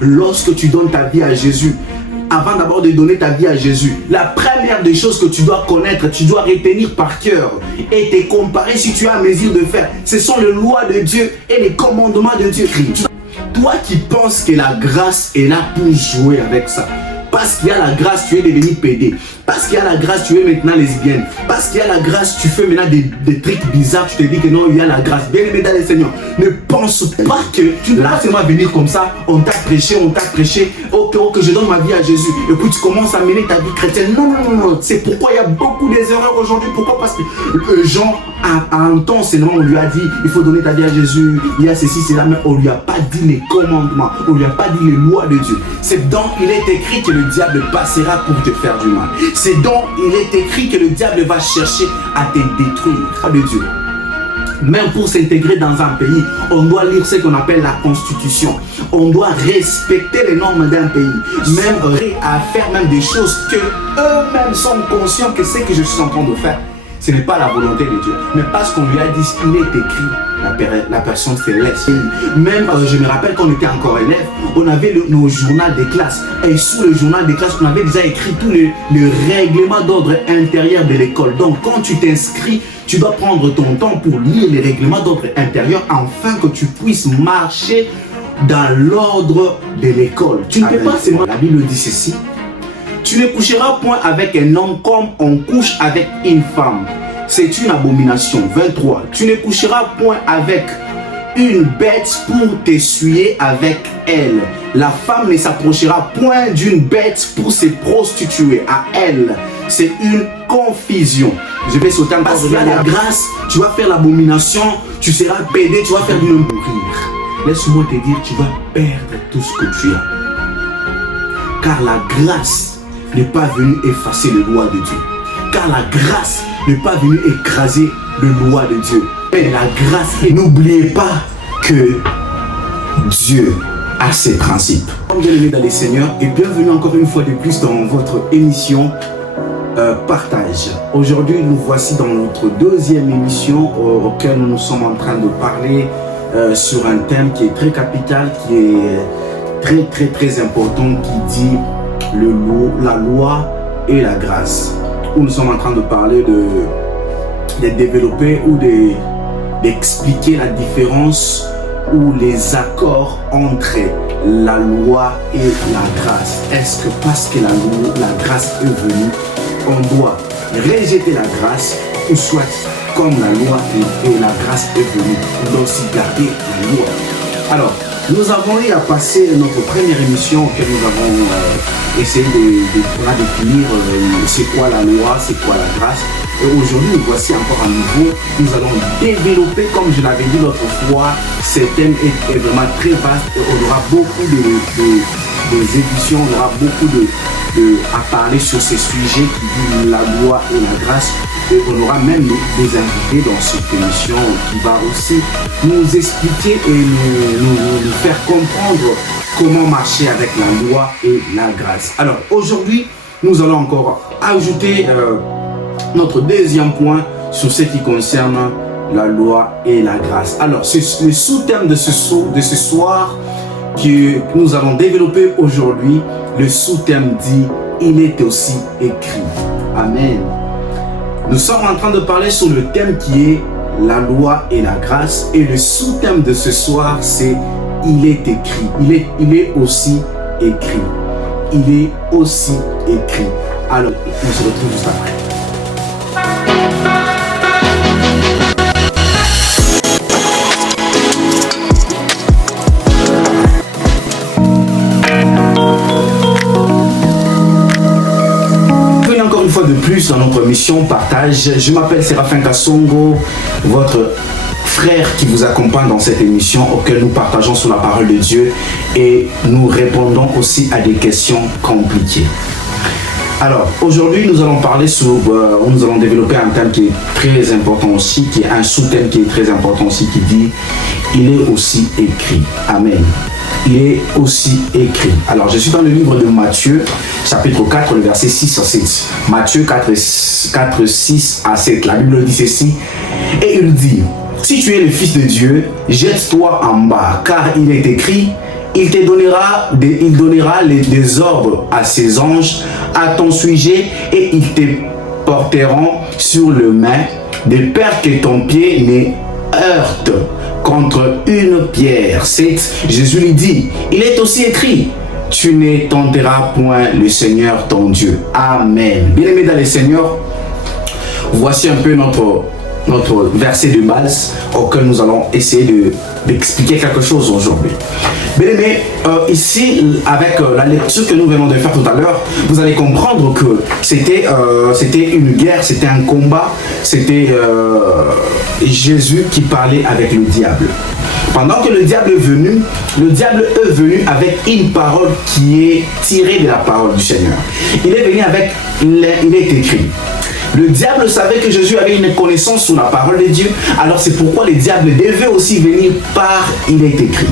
Lorsque tu donnes ta vie à Jésus, avant d'abord de donner ta vie à Jésus, la première des choses que tu dois connaître, tu dois retenir par cœur et te comparer si tu as à mesure de faire, ce sont les lois de Dieu et les commandements de Dieu. Toi qui penses que la grâce est là pour jouer avec ça, parce qu'il y a la grâce, tu es devenu pédé. Parce qu'il y a la grâce, tu es maintenant lesbienne. Parce qu'il y a la grâce, tu fais maintenant des trucs bizarres. Tu te dis que non, il y a la grâce. Bien aimé dans le Seigneur, ne pense pas que tu ne vas seulement venir comme ça. On t'a prêché. Ok, je donne ma vie à Jésus. Et puis tu commences à mener ta vie chrétienne. Non. C'est pourquoi il y a beaucoup d'erreurs aujourd'hui. Pourquoi? Parce que Jean, à un temps seulement, on lui a dit il faut donner ta vie à Jésus. Il y a ceci, cela, mais on lui a pas dit les commandements. On lui a pas dit les lois de Dieu. C'est donc il est écrit que le diable passera pour te faire du mal. C'est donc il est écrit que le diable va chercher à te détruire de Dieu. Même pour s'intégrer dans un pays, on doit lire ce qu'on appelle la constitution. On doit respecter les normes d'un pays. Même à faire même des choses que eux-mêmes sont conscients que ce que je suis en train de faire, ce n'est pas la volonté de Dieu. Mais parce qu'on lui a dit, il est écrit, la personne se laisse. Même, je me rappelle qu'on était encore élèves, on avait nos journaux de classe. Et sous le journal de classe, on avait déjà écrit tout le règlement d'ordre intérieur de l'école. Donc, quand tu t'inscris, tu dois prendre ton temps pour lire les règlements d'ordre intérieur afin que tu puisses marcher dans l'ordre de l'école. Tu ne peux pas seulement... La Bible dit ceci. Tu ne coucheras point avec un homme comme on couche avec une femme. C'est une abomination. 23. Tu ne coucheras point avec une bête pour t'essuyer avec elle. La femme ne s'approchera point d'une bête pour se prostituer à elle. C'est une confusion. Je vais sauter encore. Parce qu'il y a la grâce, tu vas faire l'abomination, tu seras pédé, tu vas faire du mourir. Laisse-moi te dire, tu vas perdre tout ce que tu as. Car la grâce n'est pas venue effacer les lois de Dieu. Car la grâce n'est pas venue écraser les lois de Dieu. Mais la grâce, n'oubliez pas que Dieu a ses principes. Bienvenue dans les Seigneurs et bienvenue encore une fois de plus dans votre émission Partage. Aujourd'hui, nous voici dans notre deuxième émission auquel nous sommes en train de parler sur un thème qui est très capital, qui est très important, qui dit la loi et la grâce. Où nous sommes en train de parler de développer ou d'expliquer la différence ou les accords entre la loi et la grâce. Est-ce que parce que la grâce est venue, on doit rejeter la grâce, ou soit comme la loi et la grâce est venue, on doit aussi garder la loi. Alors, nous avons eu à passer notre première émission auquel nous avons essayé de définir c'est quoi la loi, c'est quoi la grâce. Et aujourd'hui, nous voici encore à nouveau. Nous allons développer, comme je l'avais dit l'autre fois, ce thème est vraiment très vaste et on aura beaucoup d'éditions, on aura beaucoup à parler sur ces sujets qui disent la loi et la grâce. Et on aura même des invités dans cette émission qui va aussi nous expliquer et nous faire comprendre comment marcher avec la loi et la grâce. Alors aujourd'hui, nous allons encore ajouter notre deuxième point sur ce qui concerne la loi et la grâce. Alors c'est le sous-thème de ce soir que nous allons développer aujourd'hui. Le sous-thème dit « Il est aussi écrit ». Amen. Nous sommes en train de parler sur le thème qui est la loi et la grâce. Et le sous-thème de ce soir, c'est « Il est écrit ». Il est aussi écrit. Il est aussi écrit. Alors, on se retrouve juste après. De plus dans notre mission Partage. Je m'appelle Séraphin Kassongo, votre frère qui vous accompagne dans cette émission auquel nous partageons sur la parole de Dieu et nous répondons aussi à des questions compliquées. Alors aujourd'hui nous allons parler nous allons développer un thème qui est très important aussi, qui est un sous-thème qui est très important aussi, qui dit il est aussi écrit. Amen. Il est aussi écrit. Alors je suis dans le livre de Matthieu chapitre 4 le verset 6 à 7. Matthieu 4 6 à 7. La Bible dit ceci et il dit: si tu es le fils de Dieu, jette-toi en bas, car il est écrit, il donnera des ordres à ses anges à ton sujet et ils te porteront sur le main de peur que ton pied ne heurte contre une pierre. 7. Jésus lui dit, il est aussi écrit, tu ne tenteras point le Seigneur ton Dieu. Amen. Bien-aimés dans le Seigneur, voici un peu notre verset de base auquel nous allons essayer d'expliquer quelque chose aujourd'hui. Bien aimé, ici, avec la lecture que nous venons de faire tout à l'heure, vous allez comprendre que c'était une guerre, c'était un combat, c'était Jésus qui parlait avec le diable. Pendant que le diable est venu avec une parole qui est tirée de la parole du Seigneur. Il est venu avec, il est écrit. Le diable savait que Jésus avait une connaissance sur la parole de Dieu. Alors c'est pourquoi le diable devait aussi venir par il est écrit.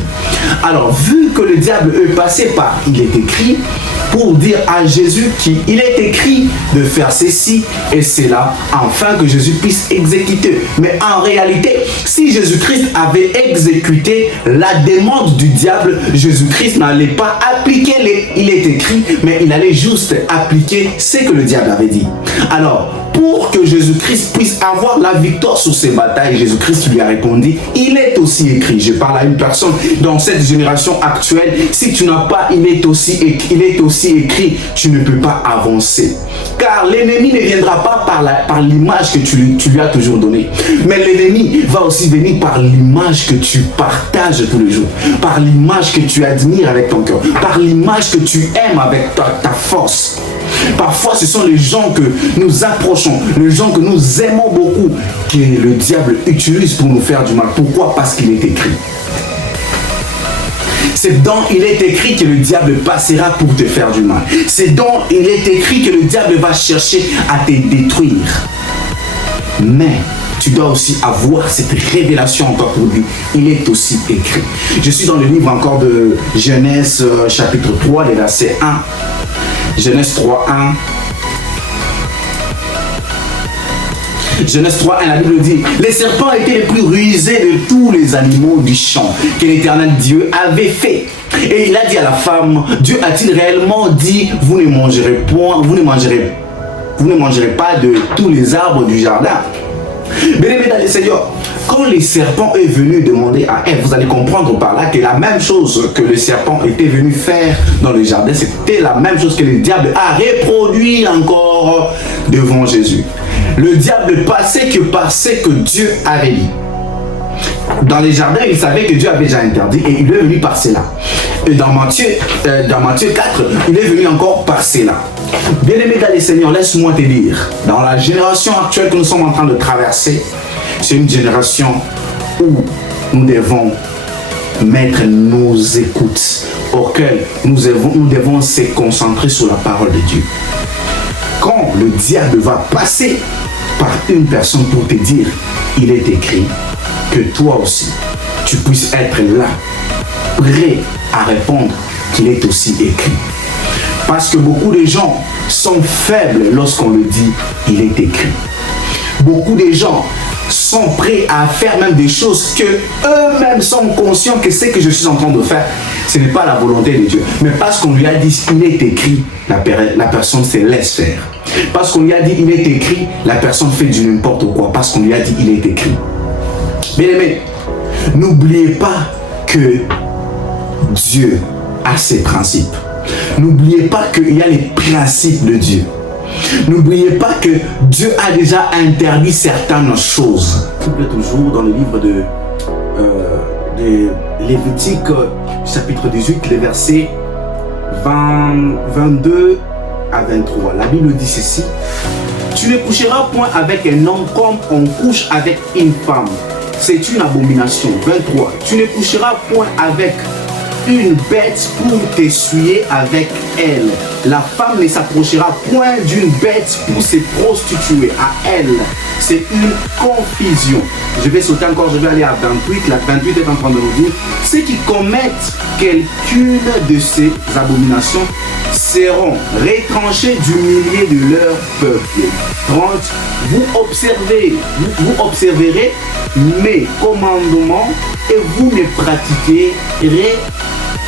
Alors vu que le diable est passé par il est écrit, pour dire à Jésus qu'il est écrit de faire ceci et cela, afin que Jésus puisse exécuter. Mais en réalité, si Jésus-Christ avait exécuté la demande du diable, Jésus-Christ n'allait pas appliquer il est écrit, mais il allait juste appliquer ce que le diable avait dit. Alors, pour que Jésus-Christ puisse avoir la victoire sur ces batailles, Jésus-Christ lui a répondu, il est aussi écrit. Je parle à une personne dans cette génération actuelle, si tu n'as pas il est aussi écrit, tu ne peux pas avancer. Car l'ennemi ne viendra pas par l'image que tu lui as toujours donnée. Mais l'ennemi va aussi venir par l'image que tu partages tous les jours, par l'image que tu admires avec ton cœur, par l'image que tu aimes avec ta force. Parfois, ce sont les gens que nous approchons, les gens que nous aimons beaucoup, que le diable utilise pour nous faire du mal. Pourquoi? Parce qu'il est écrit. C'est dans il est écrit que le diable passera pour te faire du mal. C'est dans il est écrit que le diable va chercher à te détruire. Mais tu dois aussi avoir cette révélation en toi pour dire, il est aussi écrit. Je suis dans le livre encore de Genèse chapitre 3, les versets 1. Genèse 3, 1. Genèse 3, 1, la Bible dit, les serpents étaient les plus rusés de tous les animaux du champ que l'Éternel Dieu avait fait. Et il a dit à la femme, Dieu a-t-il réellement dit, vous ne mangerez pas de tous les arbres du jardin? Bien-aimés dans le Seigneur, quand les serpents est venu demander à Ève, vous allez comprendre par là que la même chose que le serpent était venu faire dans le jardin, c'était la même chose que le diable a reproduit encore devant Jésus. Le diable passait que par ce que Dieu avait dit. Dans les jardins, il savait que Dieu avait déjà interdit et il est venu par cela. Et dans Matthieu 4, il est venu encore par cela. Bien-aimé dans les Seigneurs, laisse-moi te dire, dans la génération actuelle que nous sommes en train de traverser, c'est une génération où nous devons mettre nos écoutes, auxquelles nous devons se concentrer sur la parole de Dieu. Quand le diable va passer par une personne pour te dire, il est écrit, que toi aussi, tu puisses être là, prêt à répondre qu'il est aussi écrit. Parce que beaucoup de gens sont faibles lorsqu'on le dit, il est écrit. Beaucoup de gens sont prêts à faire même des choses que eux-mêmes sont conscients que ce que je suis en train de faire, ce n'est pas la volonté de Dieu. Mais parce qu'on lui a dit, il est écrit, la personne se laisse faire. Parce qu'on lui a dit, il est écrit, la personne fait du n'importe quoi. Parce qu'on lui a dit, il est écrit. Bien aimé, n'oubliez pas que Dieu a ses principes. N'oubliez pas qu'il y a les principes de Dieu. N'oubliez pas que Dieu a déjà interdit certaines choses. Toujours dans le livre de Lévitique, chapitre 18, les versets 22 à 23. La Bible dit ceci. Tu ne coucheras point avec un homme comme on couche avec une femme. C'est une abomination. 23. Tu ne coucheras point avec une bête pour t'essuyer avec elle. La femme ne s'approchera point d'une bête pour se prostituer à elle. C'est une confusion. Je vais sauter encore, je vais aller à 28. La 28 est en train de nous dire, ceux qui commettent quelqu'une de ces abominations seront retranchés du milieu de leur peuple. 30. Vous observerez mes commandements et vous ne pratiquerez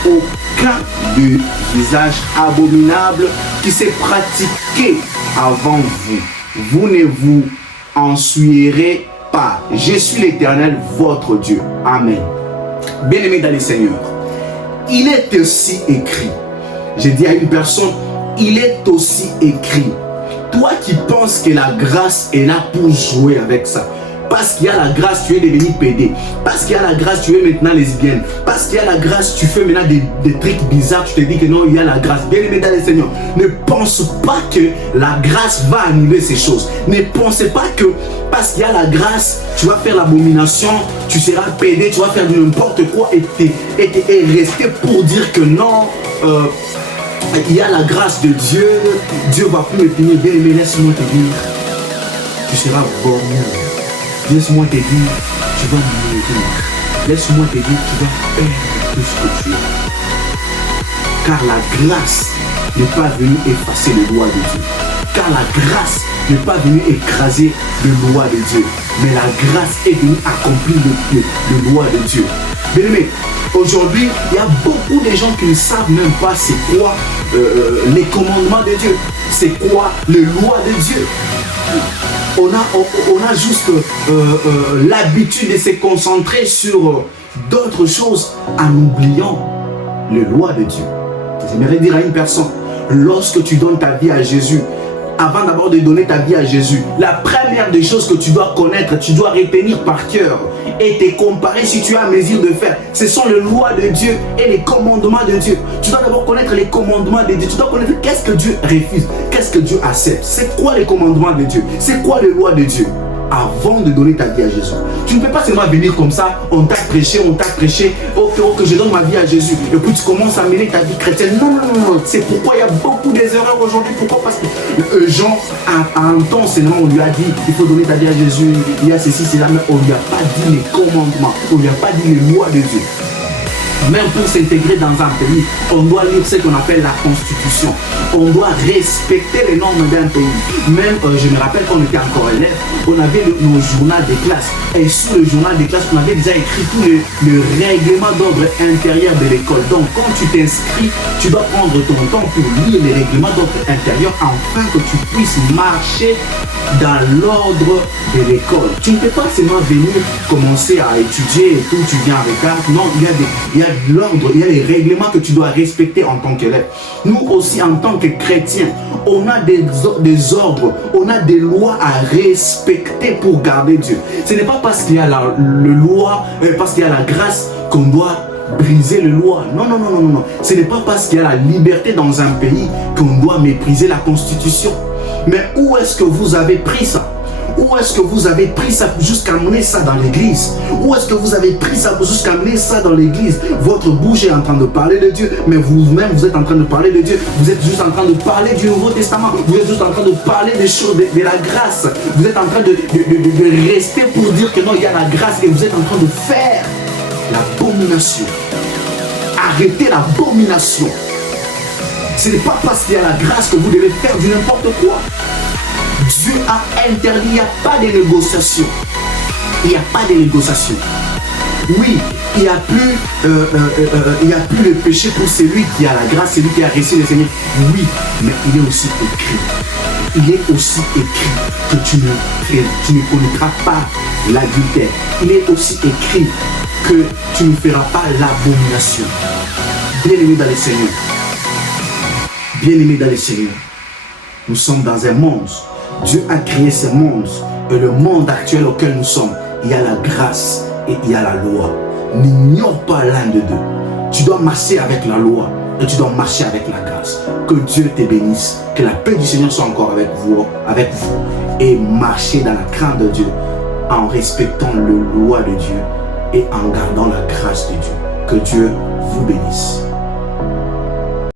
aucun de visage abominable qui s'est pratiqué avant vous. Vous ne vous en souillerez pas. Je suis l'Éternel, votre Dieu. Amen. Bien-aimé dans le Seigneur, il est aussi écrit. J'ai dit à une personne, il est aussi écrit. Toi qui penses que la grâce est là pour jouer avec ça. Parce qu'il y a la grâce, tu es devenu pédé. Parce qu'il y a la grâce, tu es maintenant lesbienne. Parce qu'il y a la grâce, tu fais maintenant des trucs bizarres. Tu te dis que non, il y a la grâce. Bien-aimé dans le Seigneur, ne pense pas que la grâce va annuler ces choses. Ne pensez pas que parce qu'il y a la grâce, tu vas faire l'abomination, tu seras pédé, tu vas faire n'importe quoi et rester pour dire que non, il y a la grâce de Dieu. Dieu va plus me punir. Bien-aimé, laisse-moi te dire, tu seras borné. Laisse-moi te dire, tu vas mourir. Laisse-moi te dire, tu vas perdre tout ce que tu as. Car la grâce n'est pas venue effacer les lois de Dieu. Car la grâce n'est pas venue écraser les lois de Dieu. Mais la grâce est venue accomplir les lois de Dieu. Bien aimé, aujourd'hui, il y a beaucoup de gens qui ne savent même pas c'est quoi les commandements de Dieu. C'est quoi les lois de Dieu. On a juste l'habitude de se concentrer sur d'autres choses en oubliant les lois de Dieu. J'aimerais dire à une personne, lorsque tu donnes ta vie à Jésus, avant d'abord de donner ta vie à Jésus, la première des choses que tu dois connaître, tu dois retenir par cœur et te comparer si tu as à mesure de faire. Ce sont les lois de Dieu et les commandements de Dieu. Tu dois d'abord connaître les commandements de Dieu. Tu dois connaître qu'est-ce que Dieu refuse, qu'est-ce que Dieu accepte. C'est quoi les commandements de Dieu? C'est quoi les lois de Dieu? Avant de donner ta vie à Jésus. Tu ne peux pas seulement venir comme ça, on t'a prêché, ok, je donne ma vie à Jésus. Et puis tu commences à mener ta vie chrétienne. Non. C'est pourquoi il y a beaucoup d'erreurs aujourd'hui. Pourquoi? Parce que Jean, à un temps seulement, on lui a dit, il faut donner ta vie à Jésus, il y a ceci, cela, mais on ne lui a pas dit les commandements, on ne lui a pas dit les lois de Dieu. Même pour s'intégrer dans un pays, on doit lire ce qu'on appelle la constitution. On doit respecter les normes d'un pays. Même, je me rappelle quand on était encore élève, on avait nos journaux de classe. Et sous le journal de classe, on avait déjà écrit tout le règlement d'ordre intérieur de l'école. Donc, quand tu t'inscris, tu dois prendre ton temps pour lire les règlements d'ordre intérieur afin que tu puisses marcher dans l'ordre de l'école. Tu ne peux pas seulement venir commencer à étudier et tout, tu viens avec un. Non, il y a l'ordre, il y a les règlements que tu dois respecter en tant qu'élève. Nous aussi, en tant que chrétiens, on a des ordres, on a des lois à respecter pour garder Dieu. Ce n'est pas parce qu'il y a parce qu'il y a la grâce qu'on doit briser les lois. Non. Ce n'est pas parce qu'il y a la liberté dans un pays qu'on doit mépriser la constitution. Mais où est-ce que vous avez pris ça? Où est-ce que vous avez pris ça jusqu'à amener ça dans l'église? Où est-ce que vous avez pris ça jusqu'à amener ça dans l'église? Votre bouche est en train de parler de Dieu, mais vous-même vous êtes en train de parler de Dieu. Vous êtes juste en train de parler du Nouveau Testament. Vous êtes juste en train de parler des choses, de la grâce. Vous êtes en train de rester pour dire que non, il y a la grâce et vous êtes en train de faire l'abomination. Arrêtez l'abomination. Ce n'est pas parce qu'il y a la grâce que vous devez faire du n'importe quoi. Dieu a interdit, il n'y a pas de négociation. Il n'y a pas de négociation. Oui, il n'y a plus le péché pour celui qui a la grâce, celui qui a reçu le Seigneur. Oui, mais il est aussi écrit. Il est aussi écrit que tu ne connaîtras pas l'adultère. Il est aussi écrit que tu ne feras pas l'abomination. Bien-aimé dans le Seigneur. Bien-aimé dans le Seigneur. Nous sommes dans un monde. Dieu a créé ce monde. Et le monde actuel auquel nous sommes, il y a la grâce et il y a la loi. N'ignore pas l'un de deux. Tu dois marcher avec la loi et tu dois marcher avec la grâce. Que Dieu te bénisse. Que la paix du Seigneur soit encore avec vous. Et marcher dans la crainte de Dieu en respectant les lois de Dieu et en gardant la grâce de Dieu. Que Dieu vous bénisse.